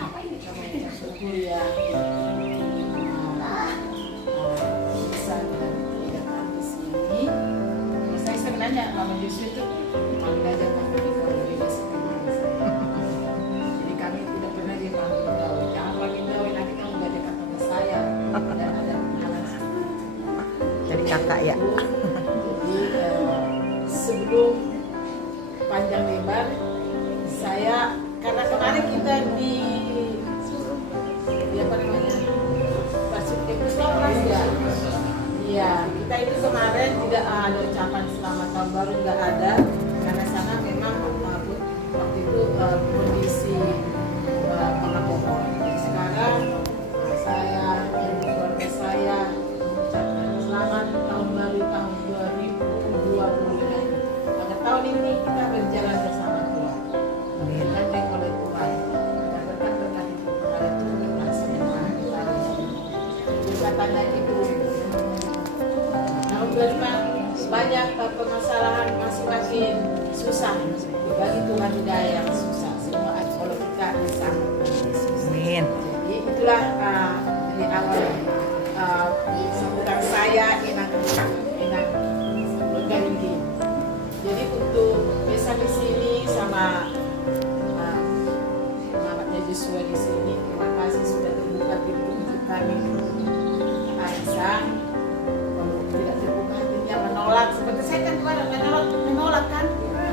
Kami bersyukur ya. Bisa datang di sini. Saya sebenarnya Mama Yusuf itu belajar kami di komunitas saya. Jadi kami tidak pernah dipanggil gawe. Jangan panggil gawe, nanti kamu belajar kata saya dan ada hal Jadi kakak ya. Jadi sebelum panjang lebar, saya karena kemarin kita di apa namanya Pasifik Operasi ya. Iya, kita itu kemarin tidak ada ucapan selamat tahun baru, nggak ada karena sana memang waktu itu kondisi pengakuan. Sekarang saya dan keluarga saya mengucapkan selamat tahun baru tahun 2020. Pada tahun ini kita berjalan bersama Tuhan. Digandeng oleh Tuhan dan berkat-berkat itu kepada Tuhan semua kita. Katanya itu tahun berapa banyak permasalahan masih makin susah. Bagi Tuhan tidak ada yang susah. Semua kalau kita bersama Yesus. Amin. Jadi itulah dari awal sambutan saya enak berganti. Jadi untuk bisa di sini sama Muhammadnya Joshua di sini, terima kasih sudah terbuka pintu untuk kami. Aisyah, kalau tidak terbuka hatinya menolak. Seperti saya kan kemarin menolak kan?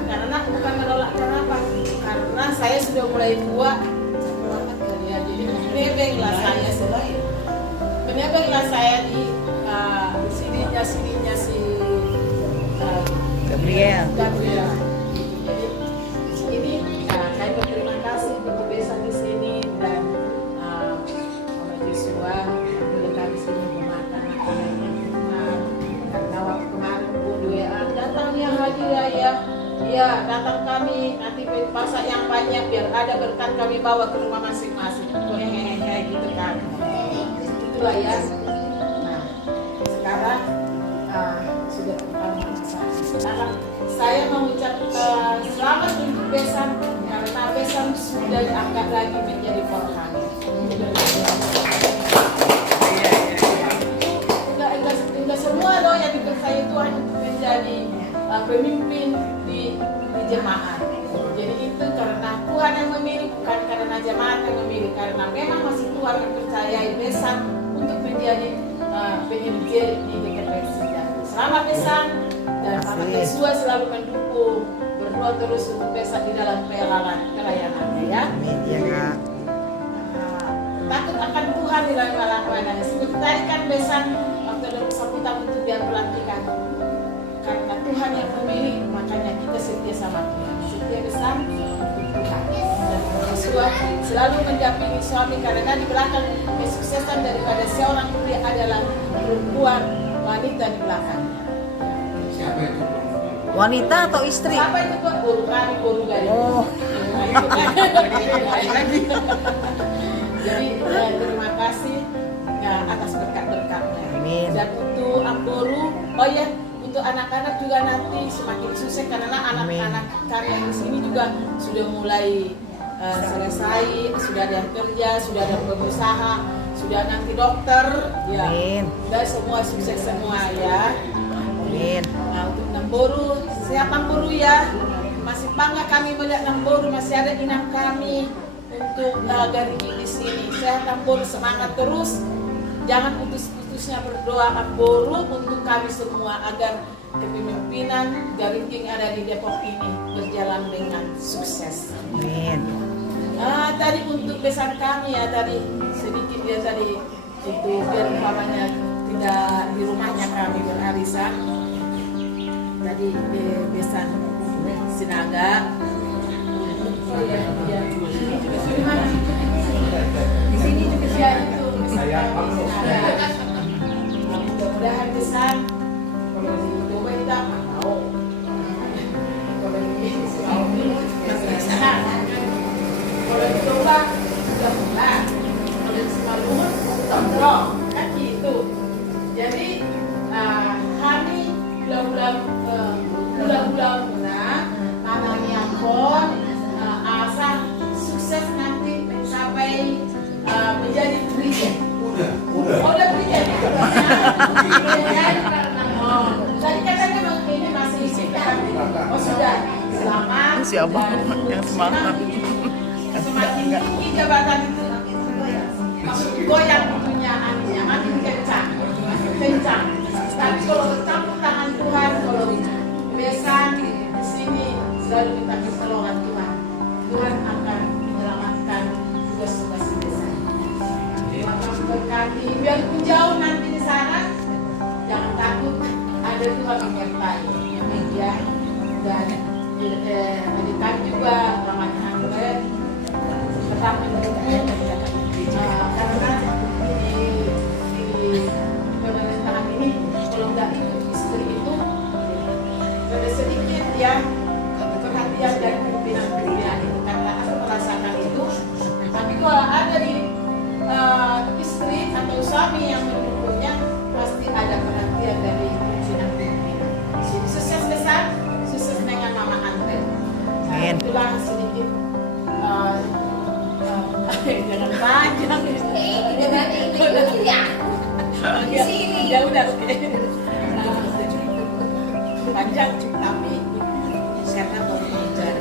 Karena bukan menolak kenapa? Karena saya sudah mulai tua. Jadi menebenglah saya selain menebenglah saya di sininya si Gabriel. Jadi ini saya berterima kasih untuk bisa di sini dan Mama Joshua berdekat di sini memakan-makanannya karena waktu kemarin Bu WA datangnya hadiah ya datang kami nanti pasak yang banyak biar ada berkat kami bawa ke rumah masing-masing kayak gitu kan itulah ya. Nah sekarang sudah sekarang saya mengucapkan selamat untuk Besan karena Besan sudah diangkat lagi menjadi Korhan. Enggak semua loh yang dipercaya Tuhan untuk menjadi pemimpin di jemaat. Jadi itu karena Tuhan yang memilih, bukan karena jemaat yang memilih, karena memang masih Tuhan yang percayai Besan untuk menjadi penginjil di GKPC. Selamat Besan dan Mama Joshua selalu mendukung, berdoa terus untuk Besan di dalam pelayanannya ya. Amin ya Kak. Takut akan Tuhan di dalam pelayanannya. Seperti tadi kan Besan waktu ada sambutan untuk biar pelantikan. Karena Tuhan yang memilih, makanya kita setia sama Tuhan. Setia Besan untuk Tuhan. Dan Joshua selalu mendampingi suami karena di belakang kesuksesan daripada seorang pria adalah perempuan wanita di belakangnya. Siapa itu? Wanita atau istri? Siapa itu Tuhan? Guru kami, guru dari. Oh. Jadi terima kasih atas berkat-berkatnya. Amin. Dan untuk Amboru, oh ya, untuk anak-anak juga nanti semakin sukses karena anak-anak kami yang di sini juga sudah mulai selesai, sudah ada yang kerja, sudah ada pengusaha, sudah nanti dokter, ya. Amin. Dan semua sukses semua ya. Amin. Nah, untuk Namboru, sehat Namboru ya. Masih bangga kami melihat Namboru, masih ada inang kami untuk Gariki di sini. Sehat Namboru, semangat terus. Jangan putus-putusnya berdoa Namboru untuk kami semua agar kepemimpinan Gariki ada di Depok ini berjalan dengan sukses. Amin. Tadi untuk pesan kami ya tadi sedikit dia tadi itu biar umpamanya tidak di rumahnya kami berarisan. Tadi pesan Sinaga. Di sini juga dia itu. Mudah-mudahan pesan kalau di Dubai kita nggak tahu. Kalau di masih bisa. Kalau dicoba sudah bulan, kalau di Simalungun tondrong, kan gitu. Jadi kami bulan-bulan mana yang pun asa sukses nanti abang yang semangat. Semakin tinggi jabatan itu goyang dunia anunya, makin kencang. Tapi kalau campur tangan Tuhan, kalau besan di sini selalu minta pertolongan Tuhan, Tuhan akan menyelamatkan tugas-tugas besan. Maka berkati, biarpun jauh nanti di sana, jangan takut, ada Tuhan menyertai. Ya, dan meditan juga ramai anggrek tetap mendukung karena di pemerintahan ini kalau nggak ikut istri itu ada sedikit yang perhatian dari pimpinan itu karena aku merasakan itu. Tapi kalau ada di istri atau suami yang mendukungnya pasti ada perhatian dari pimpinan. Sukses besar, sukses dengan Mama Andre. Itulah sedikit jangan panjang. Di sini ya udah panjang tapi karena baru belajar.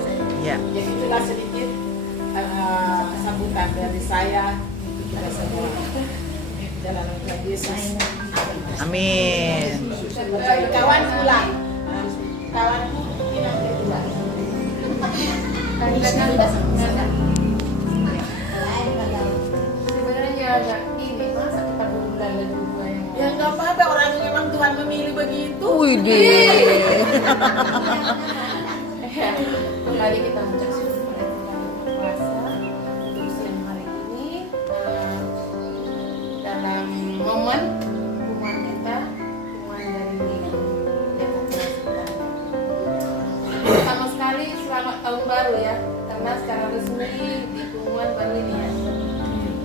Ya. Jadi itulah sedikit sambutan dari saya kepada semua dalam Tuhan Yesus. Amin. Kawan pulang. Kawanku pindah ke pulang. Sebenarnya agak ini masa kita berulang juga ya nggak apa-apa, orang memang Tuhan memilih begitu. Wih deh. Kembali kita mengucap syukur pada Tuhan puasa untuk siang hari ini dalam momen hubungan kita, hubungan dari pertama sekali selamat tahun baru ya, karena secara resmi di hubungan baru ini ya,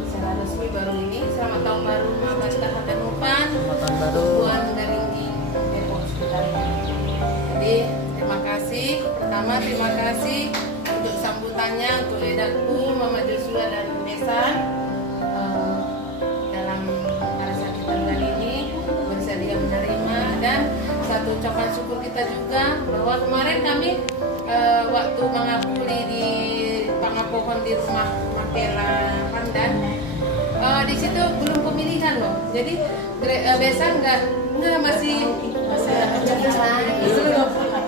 secara resmi baru ini selamat tahun baru Mama Tahap dan Upan Tahun baru. hubungan dari Depok sekitar. Jadi terima kasih, pertama terima kasih untuk sambutannya untuk Edaku, Mama Joshua dan Besan dalam acara kita kali ini bersedia menerima, dan satu ucapan syukur kita juga bahwa kemarin kami waktu mengapuli di Pangapohon di rumah Makela Pandan, di situ belum pemilihan loh, jadi Besan nggak masih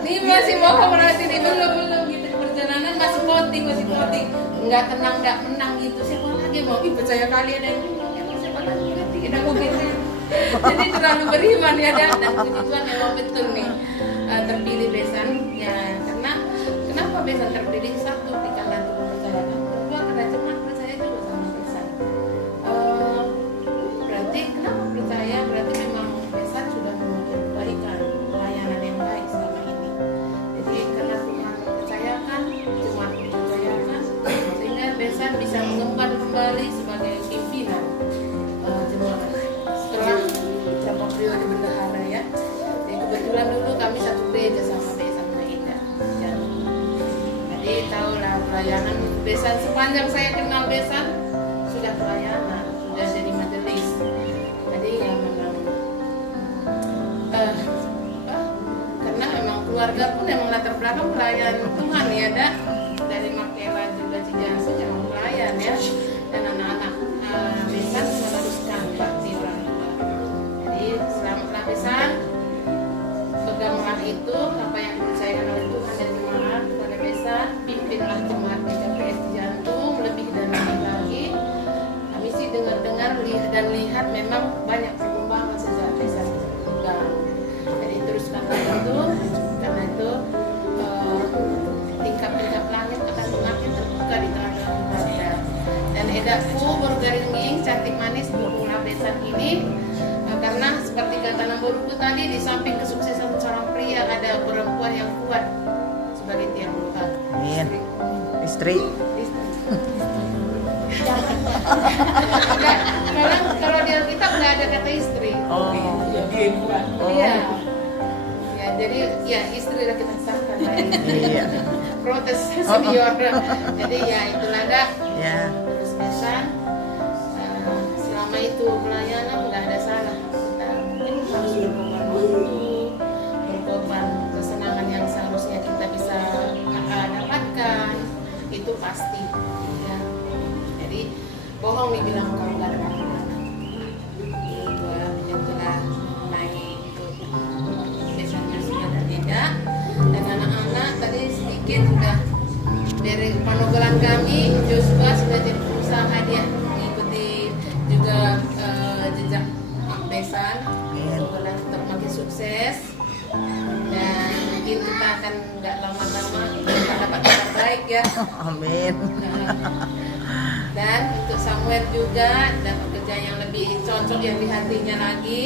ini masih mau berarti nih belum gitu, perjalanan masih voting nggak tenang nggak menang gitu, siapa lagi mau percaya kalian yang siapa lagi nanti kita mau gitu. Jadi terlalu beriman ya, dan puji Tuhan memang betul nih terpilih Besan ya, karena kenapa Besan terpilih? Satu karena Tuhan percayakan, kedua karena jemaat percaya juga sama Besan. Berarti kenapa percaya? Berarti memang Besan sudah memberikan kebaikan, pelayanan yang baik selama ini. Jadi karena Tuhan percayakan, jemaat percayakan, sehingga Besan bisa mengemban kembali sebagai pimpinan jemaat setelah beberapa periode bendahara ya. Dan kebetulan dulu kami satu gereja sama Besan Maida. Jadi tahulah pelayanan Besan, sepanjang saya kenal Besan sudah pelayanan, sudah jadi majelis. Jadi ya memang karena memang keluarga pun memang latar belakang pelayan Tuhan ya, dari Makela juga Cijansu memang pelayan ya, dan anak-anak Besan meneruskan bakti orang tua. Jadi selamatlah Besan, peganglah itu apa yang dipercayakan oleh Tuhan dan jemaat kepada Besan, pimpinlah jemaat di KPS Jantung lebih dan lebih lagi. Kami sih dengar-dengar dan lihat memang banyak perkembangan sejak Besan pegang. Jadi teruskanlah itu, karena itu tingkap-tingkap langit akan semakin terbuka di tangan Anda. Dan Edaku bergaringing cantik manis dukunglah Besan ini, karena seperti kata Namboruku tadi, di samping kesuksesan seorang pria ada perempuan yang kuat sebagai tiang Tuhan. Amin. Istri. Kalau di Alkitab nggak ada kata istri. Oh. Iya. Ya, jadi ya istri lah kita sahkan. Iya. Protes senior. Jadi ya itulah dah. Ya. Terus Besan selama itu pelayanan nggak ada salah. Kita mungkin harus berkorban waktu, berkorban kesenangan yang seharusnya kita bisa dapatkan pasti ya. Jadi bohong nih bilang kalau nggak ada anak-anak. Dua yang telah naik itu biasanya sudah tidak, dan anak-anak tadi sedikit sudah dari panogelan kami. Joshua sudah jadi pengusaha, dia mengikuti juga jejak besan. Panogelan tetap makin sukses, dan mungkin kita akan nggak lama-lama kita dapat kabar baik ya. Amin. Dan untuk Samuel juga dapat kerja yang lebih cocok yang di hatinya lagi.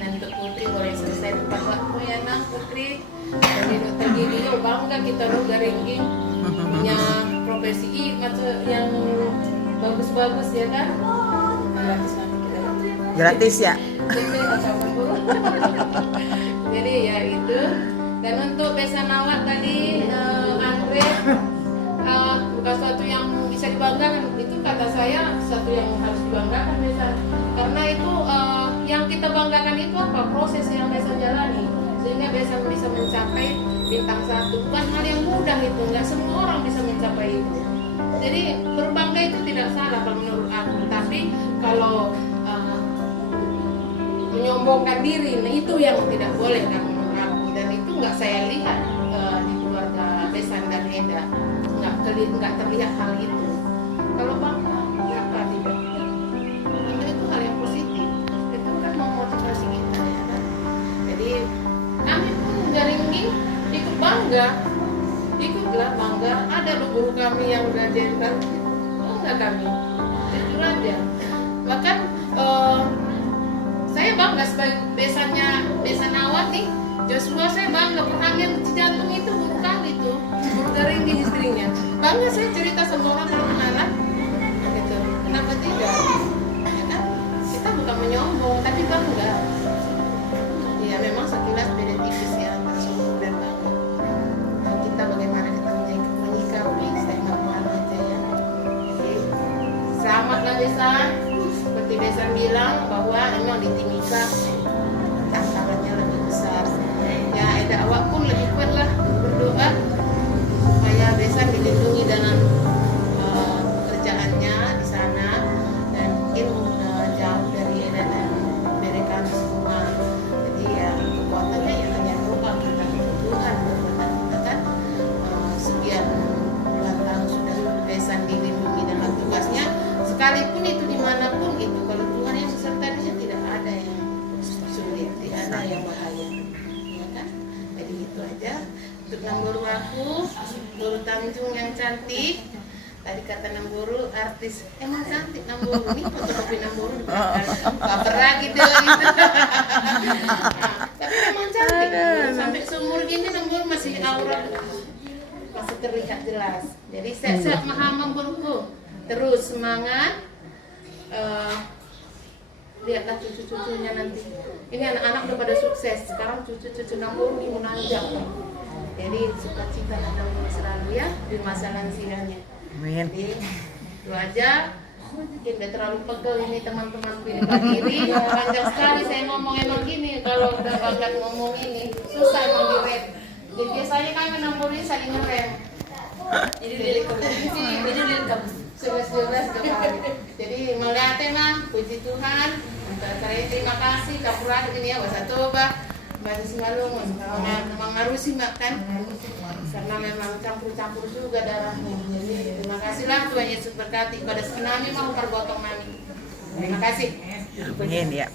Dan untuk Putri boleh selesai tepat waktu ya nak Putri. Dari dokter gigi bangga kita lo Garingging punya profesi macam yang bagus-bagus ya kan. Gratis ya. Jadi ya itu. Dan untuk besan awak tadi Andre bukan suatu yang bisa dibanggakan, itu kata saya satu yang harus dibanggakan besan, karena itu yang kita banggakan itu apa, proses yang besan jalani sehingga besan bisa mencapai bintang 1. Bukan hal yang mudah itu, nggak semua orang bisa mencapai itu. Jadi berbangga itu tidak salah kalau menurut aku, tapi kalau menyombongkan diri, nah itu yang tidak boleh kan menurut aku. Dan itu nggak saya lihat di keluarga besan dan Eda, nggak terlihat hal itu. Kalau bangga, kenapa tidak? Bangga itu hal yang positif, itu kan memotivasi kita ya kan. Jadi kami pun Garingging ikut bangga, ikutlah bangga. Ada guru kami yang udah jenderal, bangga kami, jujur aja. Bahkan saya bangga sebagai besan awak nih, Joshua saya bangga pertanyaan Cijantung itu guru kami tuh, guru Garingging istrinya. Bangga saya cerita sama orang kalau anak gitu. Kenapa tidak? Ya kan? Kita bukan menyombong tapi bangga. Ya memang sekilas beda tipis ya antara sombong dan bangga. Dan kita bagaimana kita menyikapi, saya nggak malu aja ya. Jadi selamatlah besan. Seperti besan bilang bahwa memang di Timika tantangannya lebih besar. Ya Eda awak pun lebih kuat lah berdoa supaya besan dilindungi dalam pekerjaannya di sana, dan mungkin jauh dari Eda dan dari kami semua. Jadi ya kekuatannya yang hanya doa kita untuk Tuhan, kekuatan kita kan sekian puluhan tahun sudah besan dilindungi dalam tugasnya. Sekalipun itu dimanapun itu, kalau Tuhan yang sertanya tidak ada yang sulit, tidak ada yang bahaya, ya kan? Jadi itu aja untuk Namburu aku, Guru Tanjung yang cantik. Tadi kata Namburu artis, emang cantik Namburu nih, fotokopi Namburu di belakang, baper lagi deh gitu. Tapi memang cantik, sampai seumur gini Namburu masih aura, masih terlihat jelas. Jadi saya memahami Buruku. Terus semangat, lihatlah cucu-cucunya nanti. Ini anak-anak udah pada sukses. Sekarang cucu-cucu Namburu ini menanjak. Jadi sukacita Namburu selalu ya di masa lansianya. Amin. Jadi itu aja. Mungkin udah terlalu pegel ini teman-teman pilih diri. Panjang sekali saya ngomong emang gini. Kalau udah banget ngomong ini susah emang direm. Jadi biasanya kami Namburu ini saling ngerem. Jadi direkam. 11 kali. Jadi melihatnya mah, puji Tuhan. Untuk acara ini terima kasih. Kapura ini ya, wasatoba. Bagi Simalungun, mengarusi mak kan, karena memang campur-campur juga darahnya. Jadi terima kasihlah Tuhan Yesus berkati pada sekenami mau pergotong nami. Terima kasih. Amin ya.